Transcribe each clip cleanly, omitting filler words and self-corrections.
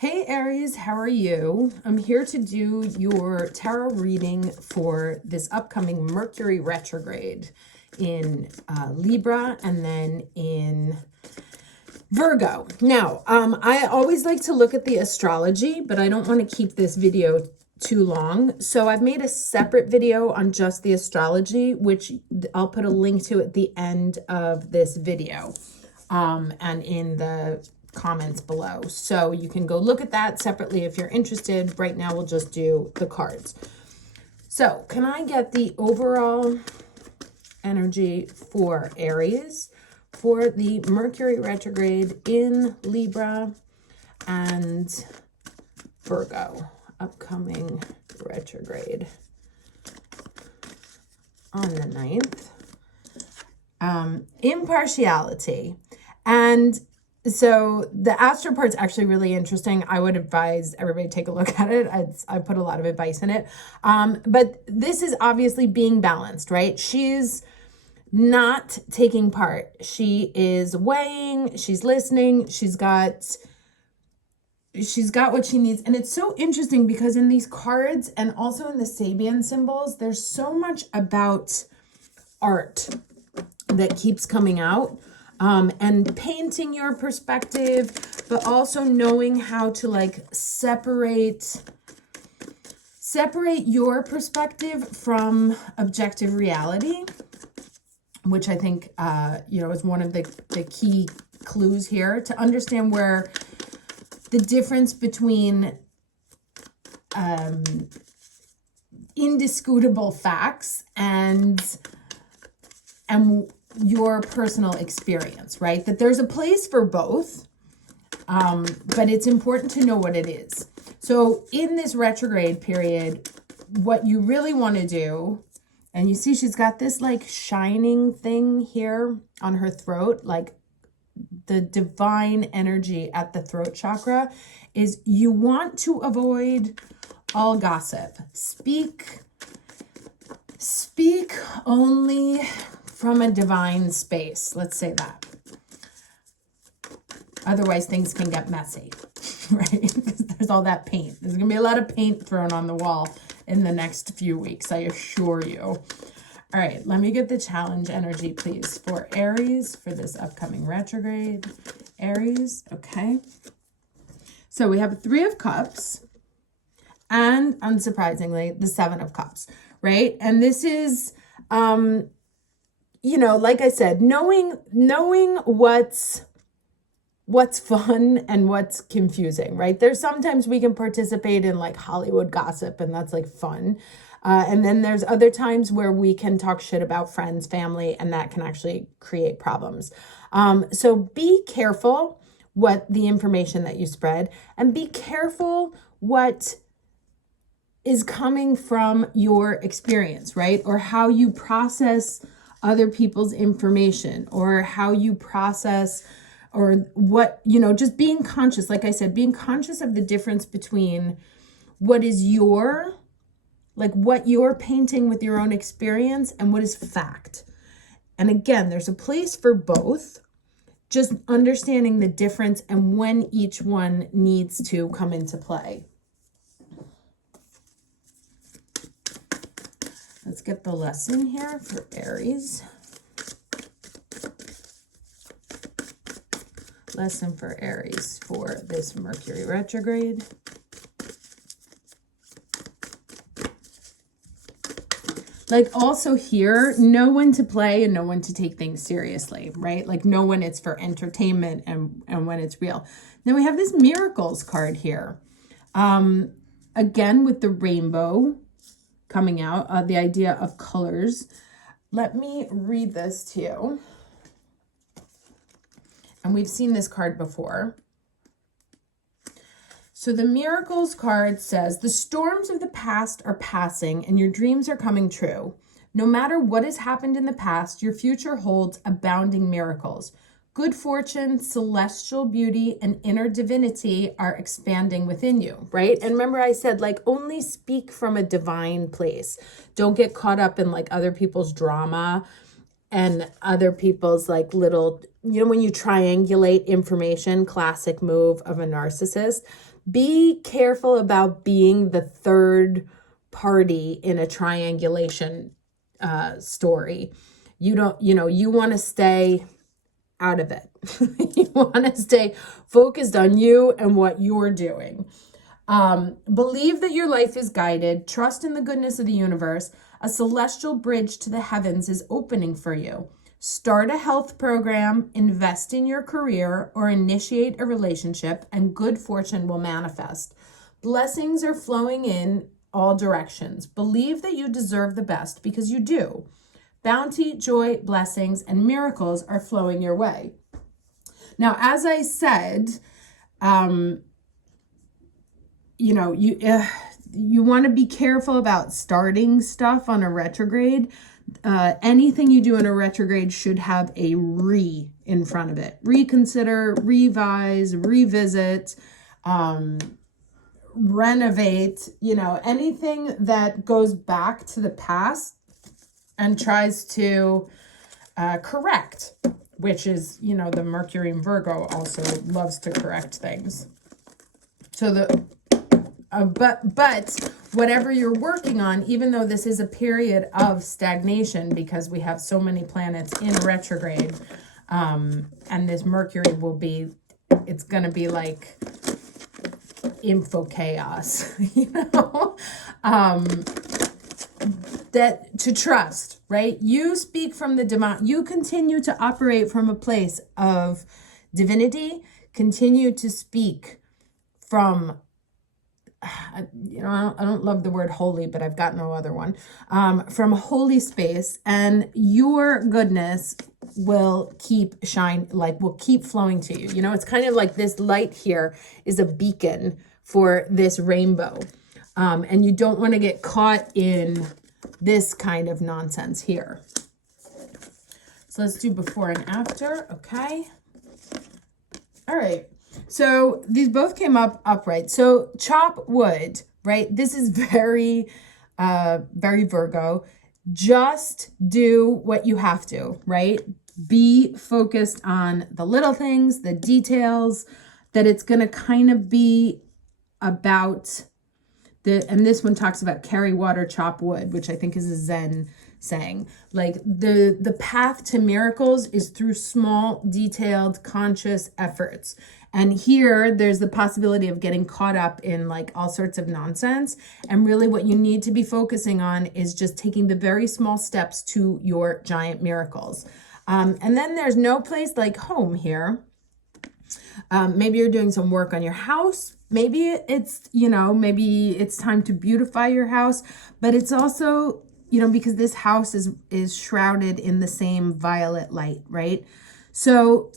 Hey Aries, how are you? I'm here to do your tarot reading for this upcoming Mercury retrograde in Libra and then in Virgo. Now, I always like to look at the astrology, but I don't want to keep this video too long. So I've made a separate video on just the astrology, which I'll put a link to at the end of this video and in the comments below. So you can go look at that separately if you're interested. Right now, we'll just do the cards. So can I get the overall energy for Aries for the Mercury retrograde in Libra and Virgo, upcoming retrograde on the 9th? Impartiality. And so the astro part's actually really interesting. I would advise everybody take a look at it. I put a lot of advice in it. But this is obviously being balanced, right? She's not taking part. She is weighing, she's listening, she's got what she needs. And it's so interesting because in these cards and also in the Sabian symbols, there's so much about art that keeps coming out. And painting your perspective, but also knowing how to like separate your perspective from objective reality, which I think, is one of the key clues here to understand where the difference between indisputable facts and your personal experience, right? That there's a place for both, but it's important to know what it is. So in this retrograde period, what you really want to do, and you see she's got this like shining thing here on her throat, like the divine energy at the throat chakra, is you want to avoid all gossip. Speak only from a divine space. Let's say that. Otherwise, things can get messy, right? Because there's all that paint. There's going to be a lot of paint thrown on the wall in the next few weeks, I assure you. All right, let me get the challenge energy, please, for Aries for this upcoming retrograde. Aries, okay. So we have 3 of Cups and, unsurprisingly, the 7 of Cups, right? And this is... like I said, knowing what's fun and what's confusing, right? There's sometimes we can participate in like Hollywood gossip and that's like fun. And then there's other times where we can talk shit about friends, family, and that can actually create problems. So be careful what the information that you spread, and be careful what is coming from your experience, right? Or how you process other people's information, or how you process, or what, just being conscious. Like I said, being conscious of the difference between what is what you're painting with your own experience and what is fact. And again, there's a place for both, just understanding the difference and when each one needs to come into play. Let's get the lesson here for Aries. Lesson for Aries for this Mercury retrograde. Like also here, know when to play and know when to take things seriously, right? Like know when it's for entertainment and when it's real. Then we have this Miracles card here. Again, with the rainbow coming out, the idea of colors. Let me read this to you. And we've seen this card before. So the Miracles card says, the storms of the past are passing and your dreams are coming true. No matter what has happened in the past, your future holds abounding miracles. Good fortune, celestial beauty, and inner divinity are expanding within you, right? And remember I said, like, only speak from a divine place. Don't get caught up in like other people's drama and other people's like little, when you triangulate information, classic move of a narcissist. Be careful about being the third party in a triangulation story. You don't, you want to stay out of it. You want to stay focused on you and what you're doing. Believe that your life is guided. Trust in the goodness of the universe. A celestial bridge to the heavens is opening for you. Start a health program, invest in your career, or initiate a relationship, and good fortune will manifest. Blessings are flowing in all directions. Believe that you deserve the best because you do. Bounty, joy, blessings, and miracles are flowing your way. Now, as I said, you want to be careful about starting stuff on a retrograde. Anything you do in a retrograde should have a re in front of it. Reconsider, revise, revisit, renovate, anything that goes back to the past and tries to correct, which is, the Mercury in Virgo also loves to correct things. So but whatever you're working on, even though this is a period of stagnation because we have so many planets in retrograde, and this Mercury it's going to be like info chaos, that to trust, right? You speak from the divine. You continue to operate from a place of divinity, continue to speak from, I don't love the word holy, but I've got no other one, from a holy space, and your goodness will keep will keep flowing to you. It's kind of like this light here is a beacon for this rainbow. And you don't want to get caught in this kind of nonsense here. So let's do before and after. Okay. All right. So these both came up upright. So chop wood, right? This is very, very Virgo. Just do what you have to, right? Be focused on the little things, the details, that it's going to kind of be about and this one talks about carry water, chop wood, which I think is a Zen saying. Like the path to miracles is through small, detailed, conscious efforts. And here there's the possibility of getting caught up in like all sorts of nonsense. And really what you need to be focusing on is just taking the very small steps to your giant miracles. And then there's no place like home here. Maybe you're doing some work on your house. Maybe it's, maybe it's time to beautify your house, but it's also, because this house is shrouded in the same violet light, right? So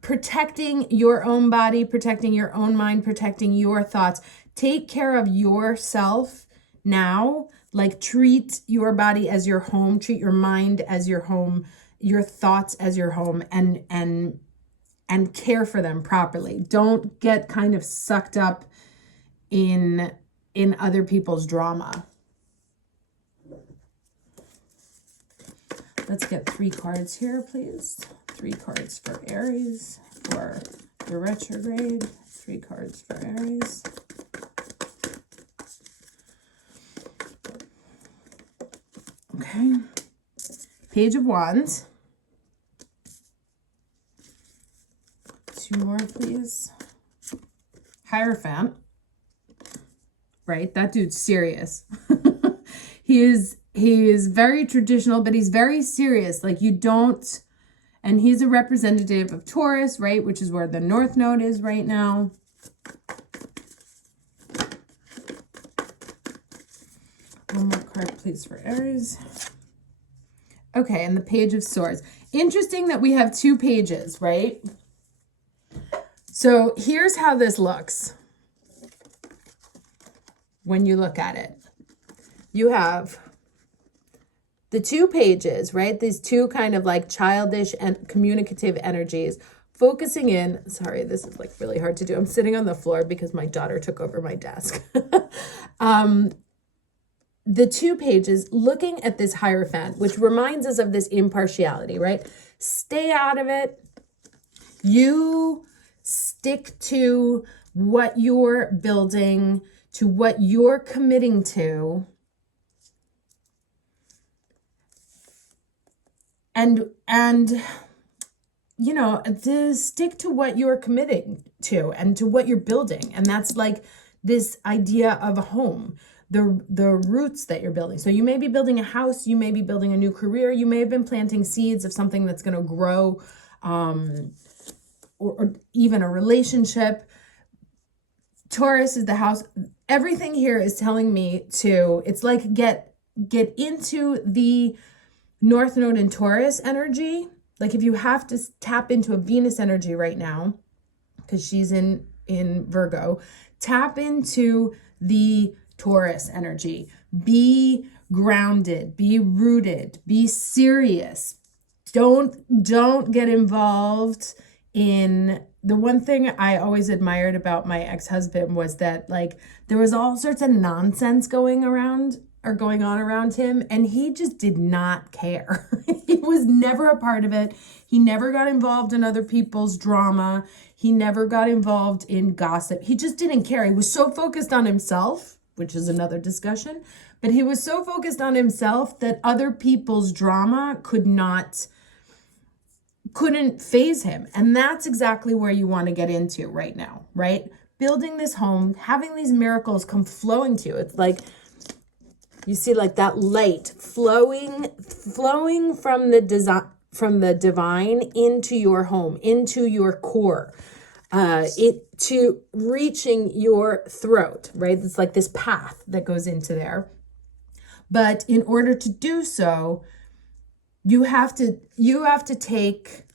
protecting your own body, protecting your own mind, protecting your thoughts, take care of yourself now, like treat your body as your home, treat your mind as your home, your thoughts as your home, and care for them properly. Don't get kind of sucked up in other people's drama. Let's get 3 cards here, please. 3 cards for Aries for the retrograde. 3 cards for Aries. Okay. Page of Wands. 2 more, please. Hierophant. Right? That dude's serious. He is very traditional, but he's very serious. Like and he's a representative of Taurus, right? Which is where the North Node is right now. One more card, please, for Aries. Okay, and the Page of Swords. Interesting that we have 2 pages, right? So here's how this looks when you look at it. You have the 2 pages, right? These 2 kind of like childish and communicative energies focusing in. Sorry, this is like really hard to do. I'm sitting on the floor because my daughter took over my desk. The 2 pages looking at this Hierophant, which reminds us of this impartiality, right? Stay out of it. You stick to what you're building, to what you're committing to. And you know, to stick to what you're committing to and to what you're building. And that's like this idea of a home, the roots that you're building. So you may be building a house, you may be building a new career, you may have been planting seeds of something that's going to grow, or even a relationship. Taurus is the house. Everything here is telling me to, it's like get into the North Node in Taurus energy. Like if you have to tap into a Venus energy right now, because she's in Virgo, tap into the Taurus energy. Be grounded, be rooted, be serious. Don't get involved in, the one thing I always admired about my ex-husband was that like there was all sorts of nonsense going on around him, and he just did not care. He was never a part of it. He never got involved in other people's drama. He never got involved in gossip. He just didn't care. He was so focused on himself, which is another discussion, but he was so focused on himself that other people's drama couldn't phase him. And that's exactly where you want to get into right now, right? Building this home, having these miracles come flowing to you. It's like, you see like that light flowing from the divine into your home, into your core, to reaching your throat, right? It's like this path that goes into there. But in order to do so, you have to take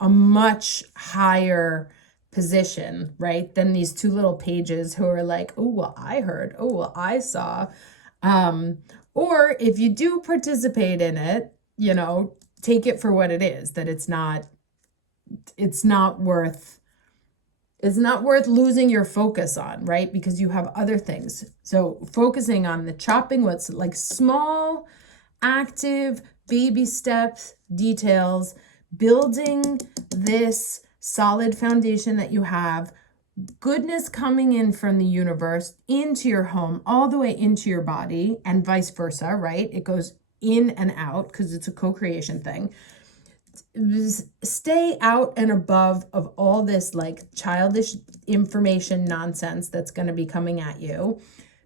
a much higher position, right? Than these two little pages who are like, oh, well, I heard, oh, well, I saw. Or if you do participate in it, you know, take it for what it is, that it's not worth losing your focus on, right? Because you have other things. So focusing on the chopping, what's like small, active, baby steps, details, building this solid foundation that you have, goodness coming in from the universe into your home, all the way into your body, and vice versa, right? It goes in and out because it's a co-creation thing. Stay out and above of all this like childish information nonsense that's going to be coming at you.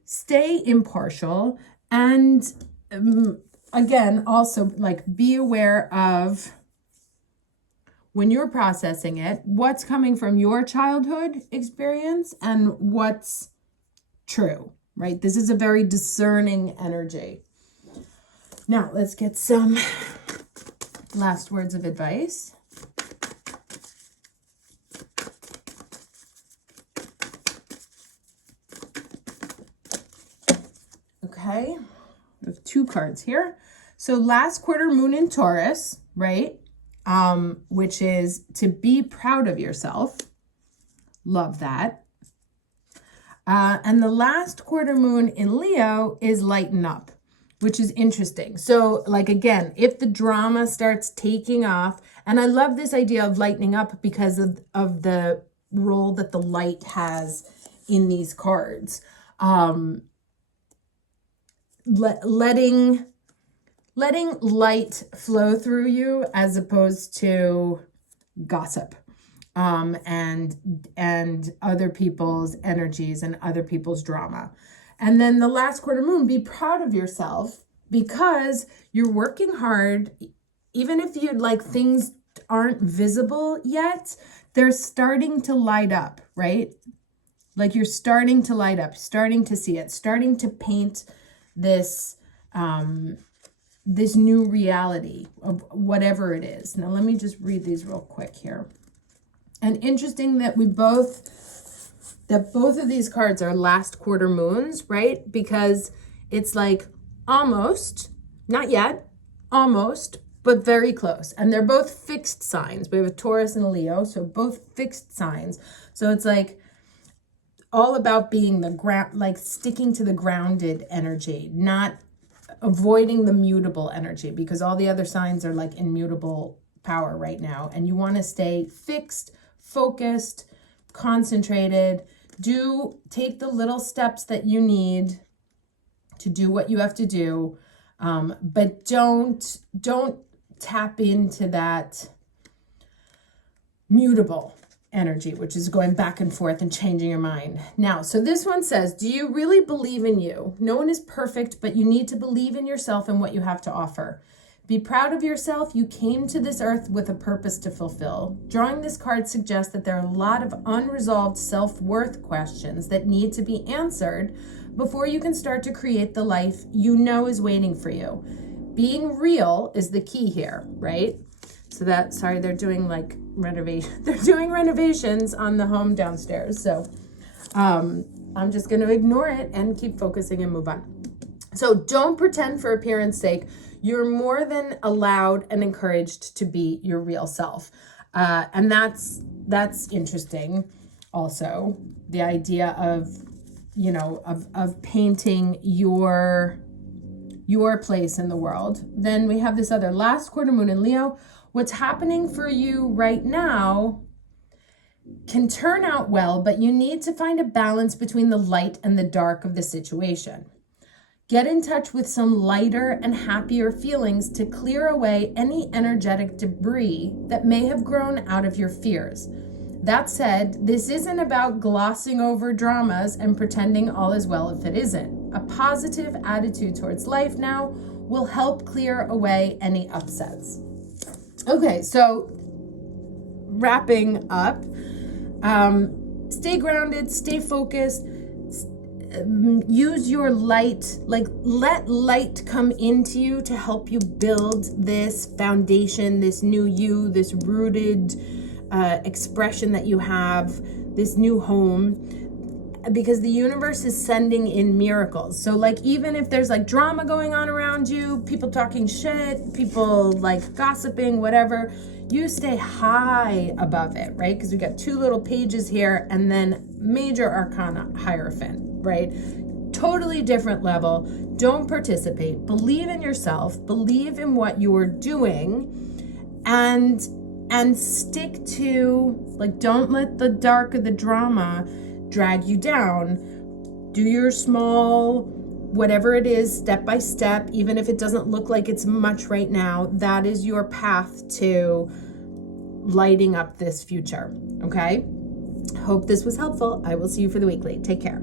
Stay impartial. And again, also like be aware of, when you're processing it, what's coming from your childhood experience and what's true, right? This is a very discerning energy. Now, let's get some last words of advice. Okay, we have two cards here. So last quarter moon in Taurus, right? Which is to be proud of yourself. Love that. And the last quarter moon in Leo is lighten up, which is interesting. So like, again, if the drama starts taking off, and I love this idea of lightening up because of the role that the light has in these cards. Letting light flow through you as opposed to gossip, and other people's energies and other people's drama. And then the last quarter moon, be proud of yourself because you're working hard. Even if you like things aren't visible yet, they're starting to light up, right? Like you're starting to light up, starting to see it, starting to paint this, this new reality of whatever it is. Now, let me just read these real quick here. And interesting that both of these cards are last quarter moons, right? Because it's like almost, not yet, almost, but very close. And they're both fixed signs. We have a Taurus and a Leo, so both fixed signs. So it's like all about being the ground, like sticking to the grounded energy, not avoiding the mutable energy, because all the other signs are like in mutable power right now. And you want to stay fixed, focused, concentrated. Take the little steps that you need to do what you have to do. But don't tap into that mutable energy, which is going back and forth and changing your mind. Now, so this one says, do you really believe in you? No one is perfect, but you need to believe in yourself and what you have to offer. Be proud of yourself. You came to this earth with a purpose to fulfill. Drawing this card suggests that there are a lot of unresolved self-worth questions that need to be answered before you can start to create the life you know is waiting for you. Being real is the key here, right? So they're doing like they're doing renovations on the home downstairs. So I'm just going to ignore it and keep focusing and move on. So don't pretend for appearance sake. You're more than allowed and encouraged to be your real self. And that's interesting. Also, the idea of, of painting your place in the world. Then we have this other last quarter moon in Leo. What's happening for you right now can turn out well, but you need to find a balance between the light and the dark of the situation. Get in touch with some lighter and happier feelings to clear away any energetic debris that may have grown out of your fears. That said, this isn't about glossing over dramas and pretending all is well if it isn't. A positive attitude towards life now will help clear away any upsets. Okay, so wrapping up, stay grounded, stay focused, use your light, let light come into you to help you build this foundation, this new you, this rooted expression that you have, this new home, because the universe is sending in miracles. So even if there's drama going on around you, people talking shit, people gossiping, whatever, you stay high above it, right? Because we got 2 little pages here and then major arcana Hierophant, right? Totally different level. Don't participate. Believe in yourself. Believe in what you're doing, and stick to, don't let the dark of the drama drag you down. Do your small, whatever it is, step by step, even if it doesn't look like it's much right now. That is your path to lighting up this future. Okay? Hope this was helpful. I will see you for the weekly. Take care.